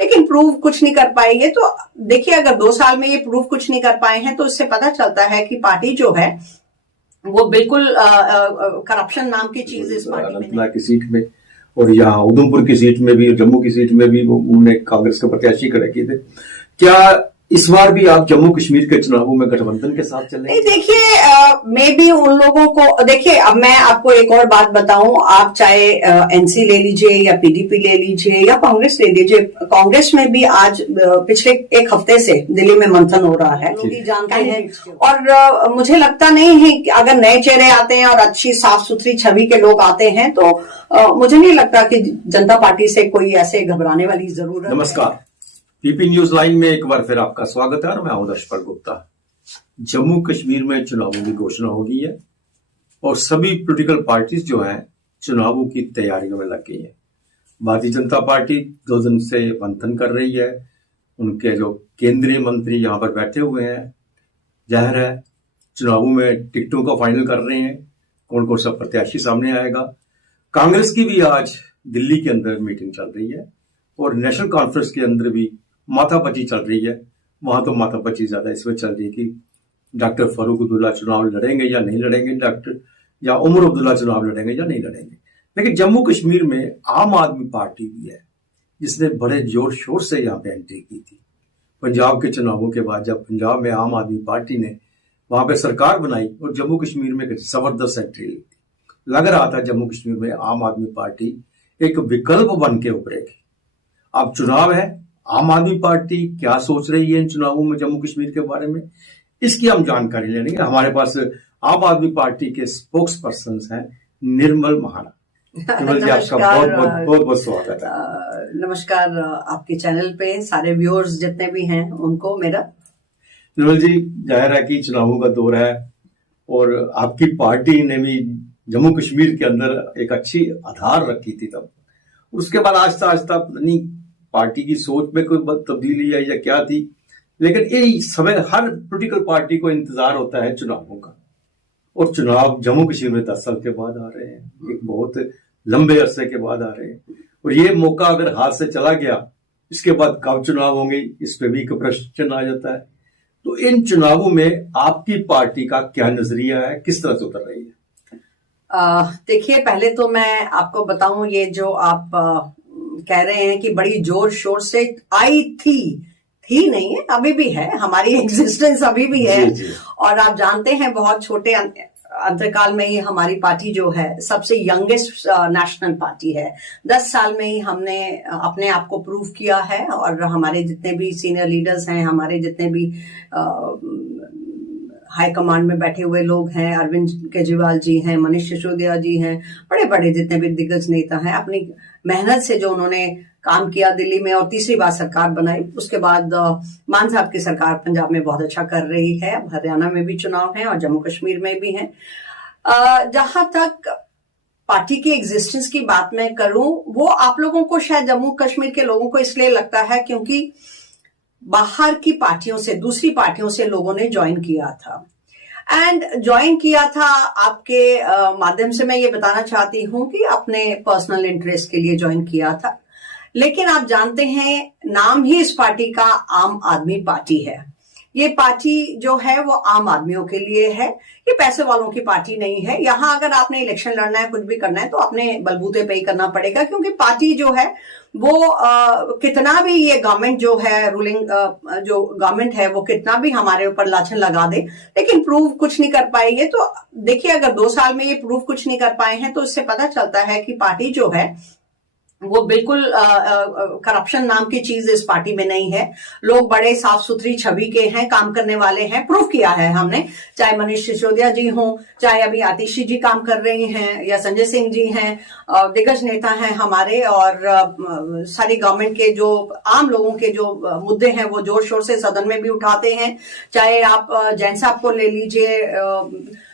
लेकिन प्रूव कुछ नहीं कर पाई है। तो देखिए, अगर 2 साल में ये प्रूव कुछ नहीं कर पाए हैं तो इससे पता चलता है कि पार्टी जो है वो बिल्कुल करप्शन नाम की चीज इस पार्टी में अनंतनाग की सीट में और यहाँ उधमपुर की सीट में भी, जम्मू की सीट में भी वो उन्होंने कांग्रेस के प्रत्याशी खड़े किए थे। क्या इस बार भी आप जम्मू कश्मीर के चुनावों में गठबंधन के साथ चलेंगे? नहीं, देखिए मे बी उन लोगों को, देखिए अब मैं आपको एक और बात बताऊं, आप चाहे एनसी ले लीजिए या पीडीपी ले लीजिए या कांग्रेस ले लीजिए, कांग्रेस में भी आज पिछले 1 हफ्ते से दिल्ली में मंथन हो रहा है, लोग जानते हैं। और मुझे लगता नहीं है कि अगर नए चेहरे आते हैं और अच्छी साफ सुथरी छवि के लोग आते हैं तो मुझे नहीं लगता कि जनता पार्टी से कोई ऐसे घबराने वाली जरूरत। नमस्कार, पीपी न्यूज लाइन में एक बार फिर आपका स्वागत है और मैं हूं दशपल गुप्ता। जम्मू कश्मीर में चुनावों की घोषणा हो गई है और सभी पॉलिटिकल पार्टीज जो हैं चुनावों की तैयारियों में लग गई है। भारतीय जनता पार्टी 2 दिन से मंथन कर रही है, उनके जो केंद्रीय मंत्री यहाँ पर बैठे हुए हैं, जाहिर है चुनावों में टिकटों का फाइनल कर रहे हैं, कौन कौन सा प्रत्याशी सामने आएगा। कांग्रेस की भी आज दिल्ली के अंदर मीटिंग चल रही है और नेशनल कॉन्फ्रेंस के अंदर भी माथापच्ची चल रही है। वहां तो माथापच्ची ज्यादा इसमें चल रही है कि डॉक्टर फारूक अब्दुल्ला चुनाव लड़ेंगे या नहीं लड़ेंगे, डॉक्टर या उमर अब्दुल्ला चुनाव लड़ेंगे या नहीं लड़ेंगे। लेकिन जम्मू कश्मीर में आम आदमी पार्टी भी है जिसने बड़े जोर शोर से यहाँ पे एंट्री की थी। पंजाब के चुनावों के बाद जब पंजाब में आम आदमी पार्टी ने वहां पे सरकार बनाई और जम्मू कश्मीर में जबरदस्त एंट्री ली थी, लग रहा था जम्मू कश्मीर में आम आदमी पार्टी एक विकल्प बन के उभरेगी। अब चुनाव है, आम आदमी पार्टी क्या सोच रही है इन चुनावों में जम्मू कश्मीर के बारे में, इसकी हम जानकारी लेंगे। हमारे पास आम आदमी पार्टी के स्पोक्स पर्सन हैं निर्मल महाना। निर्मल जी, आपका बहुत बहुत स्वागत है। नमस्कार आपके चैनल पे सारे व्यूअर्स जितने भी हैं उनको मेरा। निर्मल जी, जाहिर है कि चुनावों का दौर है और आपकी पार्टी ने भी जम्मू कश्मीर के अंदर एक अच्छी आधार रखी थी तब, उसके बाद आहिस्ता आहिस्ता नहीं पार्टी की सोच में कोई तब्दीली आई या क्या थी, लेकिन ये समय हर पॉलिटिकल पार्टी को इंतजार होता है चुनावों का। और चुनाव जम्मू कश्मीर में 10 साल के बाद आ रहे हैं, एक बहुत लंबे अरसे के बाद आ रहे हैं और ये मौका अगर हाथ से चला गया, इसके बाद कब चुनाव होंगे इस पे भी एक प्रश्न आ जाता है। तो इन चुनावों में आपकी पार्टी का क्या नजरिया है, किस तरह से उतर रही है? देखिए, पहले तो मैं आपको बताऊं, ये जो आप कह रहे हैं कि बड़ी जोर शोर से आई थी नहीं है, अभी भी है, हमारी एग्जिस्टेंस अभी भी है। जी। और आप जानते हैं बहुत छोटे अंतरकाल में ही हमारी पार्टी जो है सबसे यंगेस्ट नेशनल पार्टी है। 10 साल में ही हमने अपने आप को प्रूव किया है और हमारे जितने भी सीनियर लीडर्स हैं, हमारे जितने भी हाई कमांड में बैठे हुए लोग हैं, अरविंद केजरीवाल जी हैं, मनीष सिसोदिया जी हैं, बड़े बड़े जितने भी दिग्गज नेता हैं, अपनी मेहनत से जो उन्होंने काम किया दिल्ली में और तीसरी बार सरकार बनाई। उसके बाद मान साहब की सरकार पंजाब में बहुत अच्छा कर रही है, हरियाणा में भी चुनाव है और जम्मू कश्मीर में भी है। जहां तक पार्टी की एग्जिस्टेंस की बात मैं करूं, वो आप लोगों को शायद जम्मू कश्मीर के लोगों को इसलिए लगता है क्योंकि बाहर की पार्टियों से, दूसरी पार्टियों से लोगों ने ज्वाइन किया था एंड ज्वाइन किया था आपके माध्यम से मैं ये बताना चाहती हूं कि अपने पर्सनल इंटरेस्ट के लिए ज्वाइन किया था। लेकिन आप जानते हैं नाम ही इस पार्टी का आम आदमी पार्टी है। ये पार्टी जो है वो आम आदमियों के लिए है, ये पैसे वालों की पार्टी नहीं है। यहाँ अगर आपने इलेक्शन लड़ना है, कुछ भी करना है तो अपने बलबूते पे ही करना पड़ेगा, क्योंकि पार्टी जो है वो कितना भी ये गवर्नमेंट जो है, रूलिंग जो गवर्नमेंट है, वो कितना भी हमारे ऊपर लाछन लगा दे, लेकिन प्रूव कुछ नहीं कर पाई है। तो देखिए, अगर 2 साल में ये प्रूव कुछ नहीं कर पाए हैं तो इससे पता चलता है कि पार्टी जो है वो बिल्कुल करप्शन नाम की चीज इस पार्टी में नहीं है। लोग बड़े साफ सुथरी छवि के हैं, काम करने वाले हैं, प्रूव किया है हमने। चाहे मनीष सिसोदिया जी हों, चाहे अभी आतिशी जी काम कर रही हैं या संजय सिंह जी हैं, दिग्गज नेता हैं हमारे, और सारी गवर्नमेंट के जो आम लोगों के जो मुद्दे हैं वो जोर शोर से सदन में भी उठाते हैं। चाहे आप जैन साहब को ले लीजिए,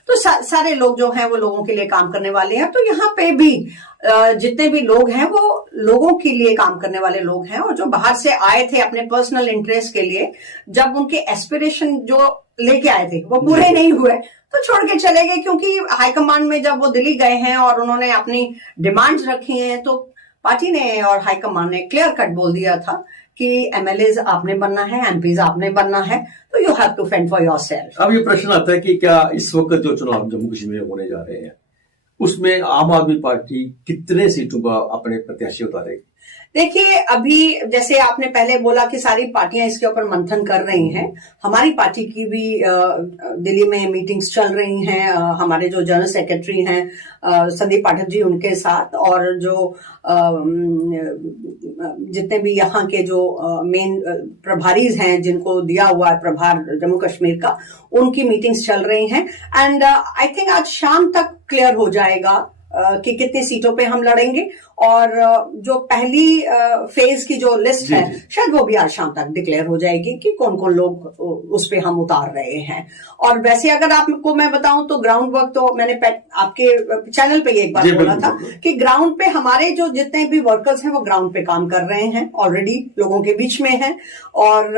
तो सारे लोग जो हैं वो लोगों के लिए काम करने वाले हैं। तो यहाँ पे भी जितने भी लोग हैं वो लोगों के लिए काम करने वाले लोग हैं, और जो बाहर से आए थे अपने पर्सनल इंटरेस्ट के लिए, जब उनके एस्पिरेशन जो लेके आए थे वो पूरे नहीं हुए तो छोड़ के चले गए। क्योंकि हाईकमांड में जब वो दिल्ली गए हैं और उन्होंने अपनी डिमांड्स रखी हैं, तो पार्टी ने और हाईकमांड ने क्लियर कट बोल दिया था कि एमएलएज आपने बनना है, एमपीज आपने बनना है, तो you have to fend for yourself. अब ये प्रश्न आता है कि क्या इस वक्त जो चुनाव जम्मू कश्मीर में होने जा रहे हैं उसमें आम आदमी पार्टी कितने सीटों का अपने प्रत्याशी उतारेगी? देखिए, अभी जैसे आपने पहले बोला कि सारी पार्टियां इसके ऊपर मंथन कर रही हैं, हमारी पार्टी की भी दिल्ली में मीटिंग्स चल रही हैं, हमारे जो जनरल सेक्रेटरी हैं संदीप पाठक जी, उनके साथ, और जो जितने भी यहाँ के जो मेन प्रभारीज हैं जिनको दिया हुआ है प्रभार जम्मू कश्मीर का, उनकी मीटिंग्स चल रही हैं। एंड आई थिंक आज शाम तक क्लियर हो जाएगा कि कितनी सीटों पे हम लड़ेंगे, और जो पहली फेज की जो लिस्ट है शायद वो भी आज शाम तक डिक्लेयर हो जाएगी कि कौन कौन लोग उस पे हम उतार रहे हैं। और वैसे अगर आपको मैं बताऊं तो ग्राउंड वर्क तो मैंने आपके चैनल पे एक बार बोला था कि ग्राउंड पे हमारे जो जितने भी वर्कर्स हैं वो ग्राउंड पे काम कर रहे हैं, ऑलरेडी लोगों के बीच में हैं। और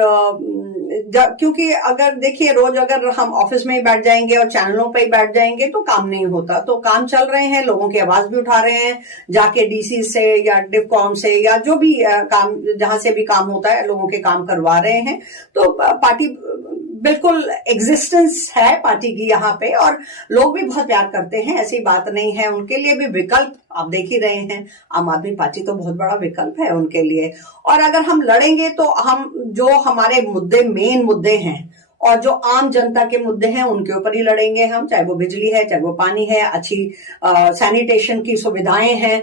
क्योंकि अगर देखिए रोज अगर हम ऑफिस में ही बैठ जाएंगे और चैनलों पे ही बैठ जाएंगे तो काम नहीं होता, तो काम चल रहे हैं, लोगों की आवाज भी उठा रहे हैं, जाके डीसी से या डिवकॉम से या जो भी काम जहां से भी काम होता है लोगों के काम करवा रहे हैं। तो पार्टी बिल्कुल एग्जिस्टेंस है पार्टी की यहाँ पे, और लोग भी बहुत प्यार करते हैं, ऐसी बात नहीं है। उनके लिए भी विकल्प आप देख ही रहे हैं, आम आदमी पार्टी तो बहुत बड़ा विकल्प है उनके लिए। और अगर हम लड़ेंगे तो हम जो हमारे मुद्दे, मेन मुद्दे हैं और जो आम जनता के मुद्दे हैं उनके ऊपर ही लड़ेंगे हम, चाहे वो बिजली है, चाहे वो पानी है, अच्छी सैनिटेशन की सुविधाएं हैं,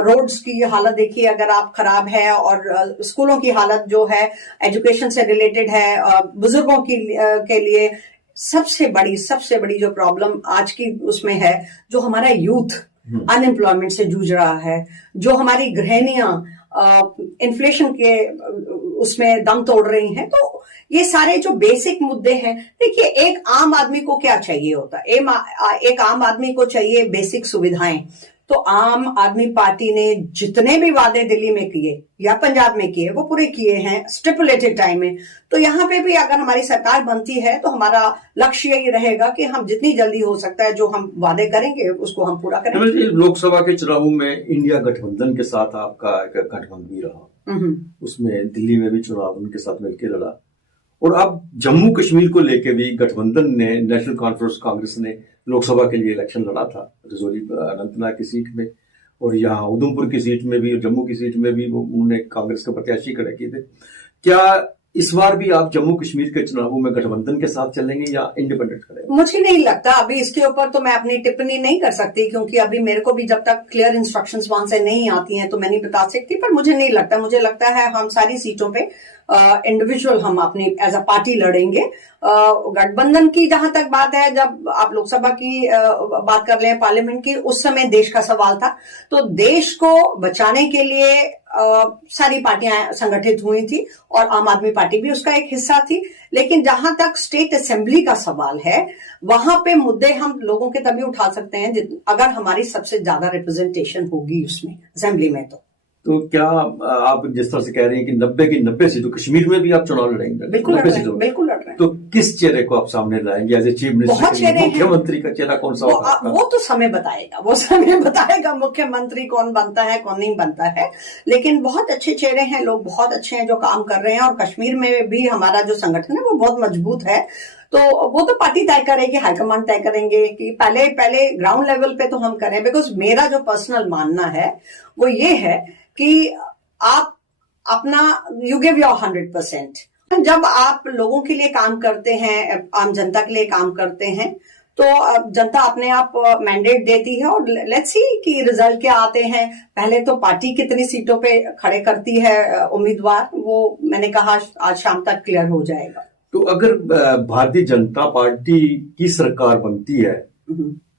रोड्स की हालत देखिए अगर आप खराब है, और स्कूलों की हालत जो है एजुकेशन से रिलेटेड है, बुजुर्गों की के लिए सबसे बड़ी जो प्रॉब्लम आज की उसमें है, जो हमारा यूथ अनएम्प्लॉयमेंट से जूझ रहा है, जो हमारी गृहिणियां इन्फ्लेशन के उसमें दम तोड़ रही हैं। तो ये सारे जो बेसिक मुद्दे हैं, देखिए एक आम आदमी को क्या चाहिए होता है, एक आम आदमी को चाहिए बेसिक सुविधाएं। तो आम आदमी पार्टी ने जितने भी वादे दिल्ली में किए या पंजाब में किए वो पूरे किए हैं स्टिपुलेटेड टाइम में। तो यहाँ पे भी अगर हमारी सरकार बनती है तो हमारा लक्ष्य यही रहेगा कि हम जितनी जल्दी हो सकता है जो हम वादे करेंगे उसको हम पूरा करेंगे। लोकसभा के चुनावों में इंडिया गठबंधन के साथ आपका एक गठबंधन भी रहा, उसमें दिल्ली में भी चुनाव उनके साथ मिलकर लड़ा, और अब जम्मू कश्मीर को लेकर भी गठबंधन ने, नेशनल कॉन्फ्रेंस कांग्रेस ने लोकसभा के लिए इलेक्शन लड़ा था रजौरी अनंतनाग की सीट में, और यहाँ उधमपुर की सीट में भी और जम्मू की सीट में भी उन्होंने कांग्रेस के प्रत्याशी खड़े किए थे। क्या इस बार भी आप जम्मू कश्मीर के चुनावों में गठबंधन के साथ चलेंगे या इंडिपेंडेंट करेंगे? मुझे नहीं लगता, अभी इसके ऊपर तो मैं अपनी टिप्पणी नहीं कर सकती, क्योंकि अभी मेरे को भी जब तक क्लियर इंस्ट्रक्शंस वहां से नहीं आती हैं तो मैं नहीं बता सकती। पर मुझे नहीं लगता, मुझे लगता है हम सारी सीटों पे इंडिविजुअल हम अपनी एज अ पार्टी लड़ेंगे। गठबंधन की जहां तक बात है, जब आप लोकसभा की बात कर रहे हैं, पार्लियामेंट की, उस समय देश का सवाल था, तो देश को बचाने के लिए सारी पार्टियां संगठित हुई थी और आम आदमी पार्टी भी उसका एक हिस्सा थी। लेकिन जहां तक स्टेट असेंबली का सवाल है, वहां पे मुद्दे हम लोगों के तभी उठा सकते हैं अगर हमारी सबसे ज्यादा रिप्रेजेंटेशन होगी उसमें, असेंबली में। तो क्या आप जिस तरह से कह रहे हैं कि 90 की 90 सीटों कश्मीर में भी आप चुनाव लड़ेंगे? बिल्कुल लड़ रहे हैं। तो किस चेहरे को आप सामने लाएंगे एज ए चीफ मिनिस्टर? मुख्यमंत्री का चेहरा कौन सा होगा? वो तो समय बताएगा मुख्यमंत्री कौन बनता है कौन नहीं बनता है। लेकिन बहुत अच्छे चेहरे हैं, लोग बहुत अच्छे हैं जो काम कर रहे हैं, और कश्मीर में भी हमारा जो संगठन है वो बहुत मजबूत है। तो वो तो पार्टी तय करेगी, हाईकमान तय करेंगे कि पहले ग्राउंड लेवल पे तो हम करें। बिकॉज मेरा जो पर्सनल मानना है वो ये है कि आप अपना यू गिव योर 100%। जब आप लोगों के लिए काम करते हैं, आम जनता के लिए काम करते हैं, तो जनता अपने आप मैंडेट देती है, और लेट्स सी कि रिजल्ट क्या आते हैं। पहले तो पार्टी कितनी सीटों पे खड़े करती है उम्मीदवार, वो मैंने कहा आज शाम तक क्लियर हो जाएगा। तो अगर भारतीय जनता पार्टी की सरकार बनती है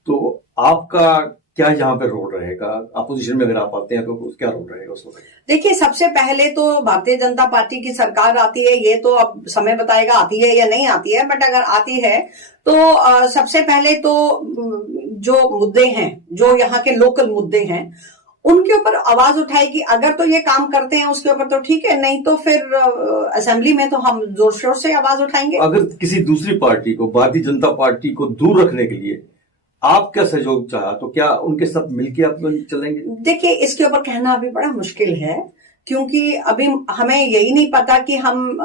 तो आपका क्या यहाँ पे रोल रहेगा? अपोजिशन में अगर आप आते हैं तो क्या रोल रहेगा उस वक्त? देखिए, सबसे पहले तो भारतीय जनता पार्टी की सरकार आती है, ये तो अब समय बताएगा आती है या नहीं आती है। बट अगर आती है तो सबसे पहले तो जो मुद्दे हैं, जो यहाँ के लोकल मुद्दे हैं, उनके ऊपर आवाज उठाएगी। अगर तो ये काम करते हैं उसके ऊपर तो ठीक है, नहीं तो फिर असेंबली में तो हम जोर शोर से आवाज उठाएंगे। अगर किसी दूसरी पार्टी को, भारतीय जनता पार्टी को दूर रखने के लिए आप क्या सहयोग चाहा तो क्या उनके साथ मिलकर आप चलेंगे? देखिए, इसके ऊपर कहना अभी बड़ा मुश्किल है, क्योंकि अभी हमें यही नहीं पता कि हम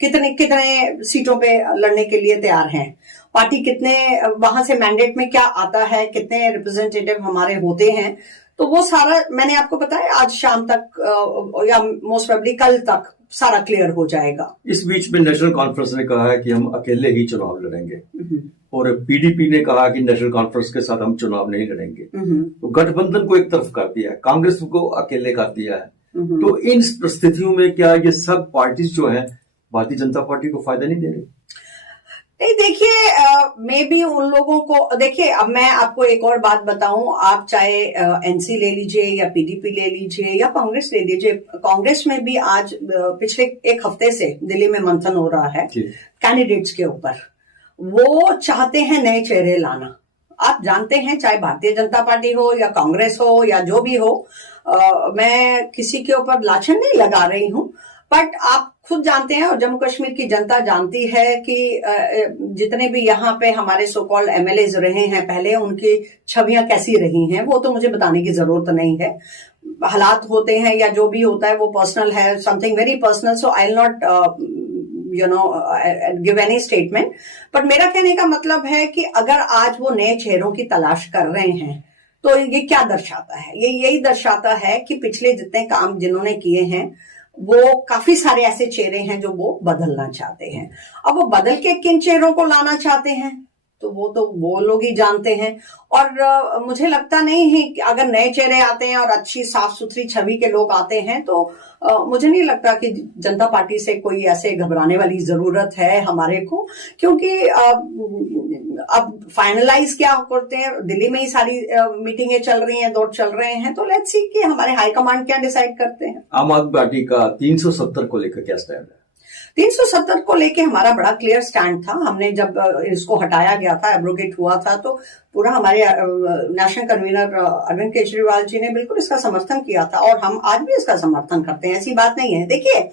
कितने कितने सीटों पे लड़ने के लिए तैयार हैं, पार्टी कितने वहां से मैंडेट में क्या आता है, कितने रिप्रेजेंटेटिव हमारे होते हैं। तो वो सारा मैंने आपको बताया आज शाम तक या मोस्ट प्रोबेबली कल तक सारा क्लियर हो जाएगा। इस बीच में नेशनल कॉन्फ्रेंस ने कहा है कि हम अकेले ही चुनाव लड़ेंगे और पीडीपी ने कहा कि नेशनल कॉन्फ्रेंस के साथ हम चुनाव नहीं लड़ेंगे। तो गठबंधन को एक तरफ कर दिया है, कांग्रेस को अकेले कर दिया है। तो इन परिस्थितियों में क्या ये सब पार्टीज जो है भारतीय जनता पार्टी को फायदा नहीं दे रही? नहीं, देखिए मे बी उन लोगों को, देखिए अब मैं आपको एक और बात बताऊं, आप चाहे एनसी ले लीजिए या पीडीपी ले लीजिए या कांग्रेस ले लीजिए, कांग्रेस में भी आज पिछले एक हफ्ते से दिल्ली में मंथन हो रहा है कैंडिडेट्स के ऊपर। वो चाहते हैं नए चेहरे लाना। आप जानते हैं, चाहे भारतीय जनता पार्टी हो या कांग्रेस हो या जो भी हो, मैं किसी के ऊपर लाछन नहीं लगा रही हूं, बट आप खुद जानते हैं और जम्मू कश्मीर की जनता जानती है कि जितने भी यहाँ पे हमारे सो कॉल्ड एमएलएज रहे हैं पहले, उनकी छवियां कैसी रही हैं वो तो मुझे बताने की जरूरत नहीं है। हालात होते हैं या जो भी होता है वो पर्सनल है, something very personal, so I will not give any statement. But मेरा कहने का मतलब है कि अगर आज वो नए चेहरों की तलाश कर रहे हैं तो ये क्या दर्शाता है? ये यही दर्शाता है कि पिछले जितने काम जिन्होंने किए हैं वो काफी सारे ऐसे चेहरे हैं जो वो बदलना चाहते हैं। अब वो बदल के किन चेहरों को लाना चाहते हैं तो वो लोग ही जानते हैं। और मुझे लगता नहीं है कि अगर नए चेहरे आते हैं और अच्छी साफ सुथरी छवि के लोग आते हैं तो मुझे नहीं लगता कि जनता पार्टी से कोई ऐसे घबराने वाली जरूरत है हमारे को, क्योंकि अब फाइनलाइज क्या करते हैं, दिल्ली में ही सारी मीटिंगें चल रही हैं, दौर चल रहे हैं, तो लेट्स सी कि हमारे हाईकमांड क्या डिसाइड करते हैं। आम आदमी पार्टी का 370 को लेकर क्या स्टैंड है? 370 को लेके हमारा बड़ा क्लियर स्टैंड था। हमने जब इसको हटाया गया था, एब्रोगेट हुआ था, तो पूरा हमारे नेशनल कन्वीनर अरविंद केजरीवाल जी ने बिल्कुल इसका समर्थन किया था और हम आज भी इसका समर्थन करते हैं, ऐसी बात नहीं है। देखिए,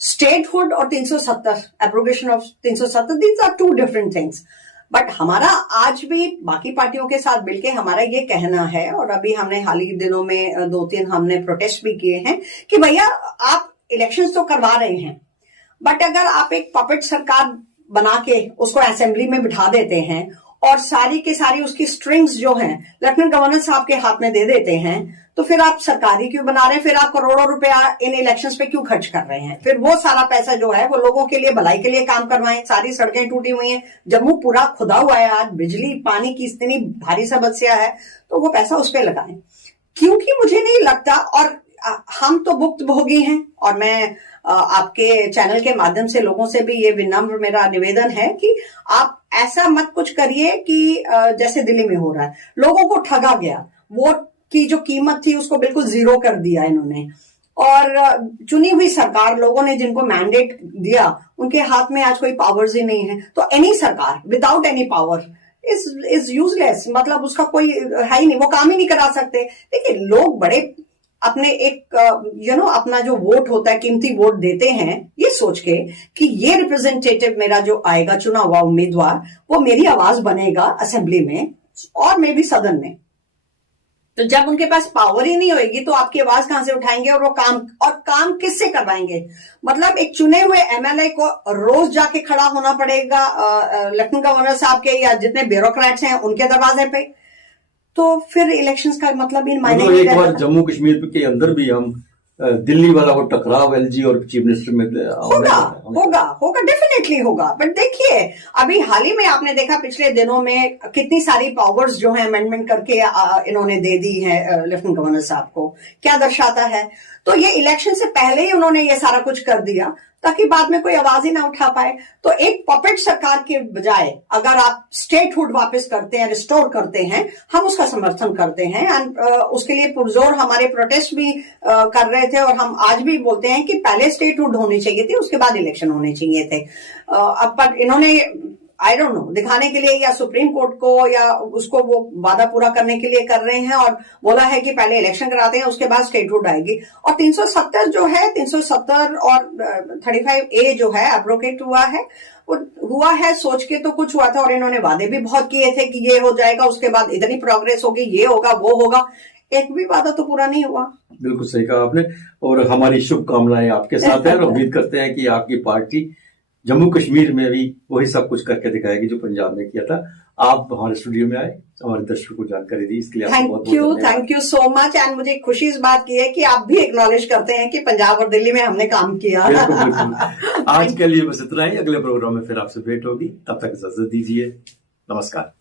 स्टेटहुड और 370, abrogation of 370, these are two different things. But हमारा आज भी बाकी पार्टियों के साथ मिलके हमारा ये कहना है, और अभी हमने हाल ही दिनों में 2-3 हमने प्रोटेस्ट भी किए हैं कि भैया आप इलेक्शंस तो करवा रहे हैं, बट अगर आप एक पपेट सरकार बना के उसको असेंबली में बिठा देते हैं और सारी की सारी उसकी स्ट्रिंग्स जो हैं लेफ्टिनेंट गवर्नर साहब के हाथ में दे देते हैं, तो फिर आप सरकारी क्यों बना रहे हैं? फिर आप करोड़ों रुपया इन इलेक्शंस पे क्यों खर्च कर रहे हैं? फिर वो सारा पैसा जो है वो लोगों के लिए, भलाई के लिए काम करवाएं। सारी सड़कें टूटी हुई हैं, जम्मू पूरा खुदा हुआ है, आज बिजली पानी की इतनी भारी समस्या है, तो वो पैसा उस पर लगाएं। क्योंकि मुझे नहीं लगता, और हम तो भुक्तभोगी हैं, और मैं आपके चैनल के माध्यम से लोगों से भी ये विनम्र मेरा निवेदन है कि आप ऐसा मत कुछ करिए कि जैसे दिल्ली में हो रहा है, लोगों को ठगा गया, वोट की जो कीमत थी उसको बिल्कुल जीरो कर दिया इन्होंने, और चुनी हुई सरकार, लोगों ने जिनको मैंडेट दिया, उनके हाथ में आज कोई पावर्स ही नहीं है। तो एनी सरकार without any power is useless, मतलब उसका कोई है ही नहीं, वो काम ही नहीं करा सकते। देखिए, लोग बड़े अपने एक अपना जो वोट होता है, कीमती वोट देते हैं ये सोच के कि ये रिप्रेजेंटेटिव मेरा जो आएगा चुना हुआ उम्मीदवार, वो मेरी आवाज बनेगा असेंबली में और मे भी सदन में। तो जब उनके पास पावर ही नहीं होगी तो आपकी आवाज कहां से उठाएंगे, और वो काम किससे करवाएंगे? मतलब एक चुने हुए एमएलए को रोज जाके खड़ा होना पड़ेगा लेफ्टिनेंट गवर्नर साहब के या जितने ब्यूरोक्रेट्स हैं उनके दरवाजे पे, तो फिर इलेक्शंस का मतलब इन मायने नहीं। एक बार जम्मू कश्मीर के अंदर भी हम दिल्ली वाला वो टकराव एलजी और चीफ मिनिस्टर में होगा डेफिनेटली होगा। बट देखिए, अभी हाल ही में आपने देखा पिछले दिनों में कितनी सारी पावर्स जो है अमेंडमेंट करके इन्होंने दे दी है लेफ्टिनेंट गवर्नर साहब को। क्या दर्शाता है? तो ये इलेक्शन से पहले ही उन्होंने ये सारा कुछ कर दिया ताकि बाद में कोई आवाज ही ना उठा पाए। तो एक पपेट सरकार के बजाय अगर आप स्टेटहुड वापस करते हैं, रिस्टोर करते हैं, हम उसका समर्थन करते हैं। एंड उसके लिए पुरजोर हमारे प्रोटेस्ट भी कर रहे थे, और हम आज भी बोलते हैं कि पहले स्टेटहुड होनी चाहिए थी, उसके बाद इलेक्शन होने चाहिए थे। अब पर इन्होंने आई डोंट नो, दिखाने के लिए या सुप्रीम कोर्ट को या उसको वो वादा पूरा करने के लिए कर रहे हैं, और बोला है कि पहले इलेक्शन कराते हैं उसके बाद स्टेटहुड आएगी। और 370 जो है, 370 और 35A जो है एब्रोगेट हुआ है सोच के तो कुछ हुआ था, और इन्होंने वादे भी बहुत किए थे कि ये हो जाएगा, उसके बाद इतनी प्रोग्रेस होगी, ये होगा वो होगा। एक भी वादा तो पूरा नहीं हुआ। बिल्कुल सही कहा आपने, और हमारी शुभकामनाएं आपके साथ है और उम्मीद करते हैं कि आपकी पार्टी जम्मू कश्मीर में भी वही सब कुछ करके दिखाएगी जो पंजाब में किया था। आप हमारे स्टूडियो में आए, हमारे दर्शकों को जानकारी दी, इसके लिए आपको बहुत बहुत धन्यवाद। Thank you so much. And मुझे खुशी इस बात की है कि आप भी एक्नॉलेज करते हैं कि पंजाब और दिल्ली में हमने काम किया। बिल्कुल बिल्कुल। आज के लिए बस इतना ही, अगले प्रोग्राम में फिर आपसे भेंट होगी, तब तक इजाजत दीजिए, नमस्कार।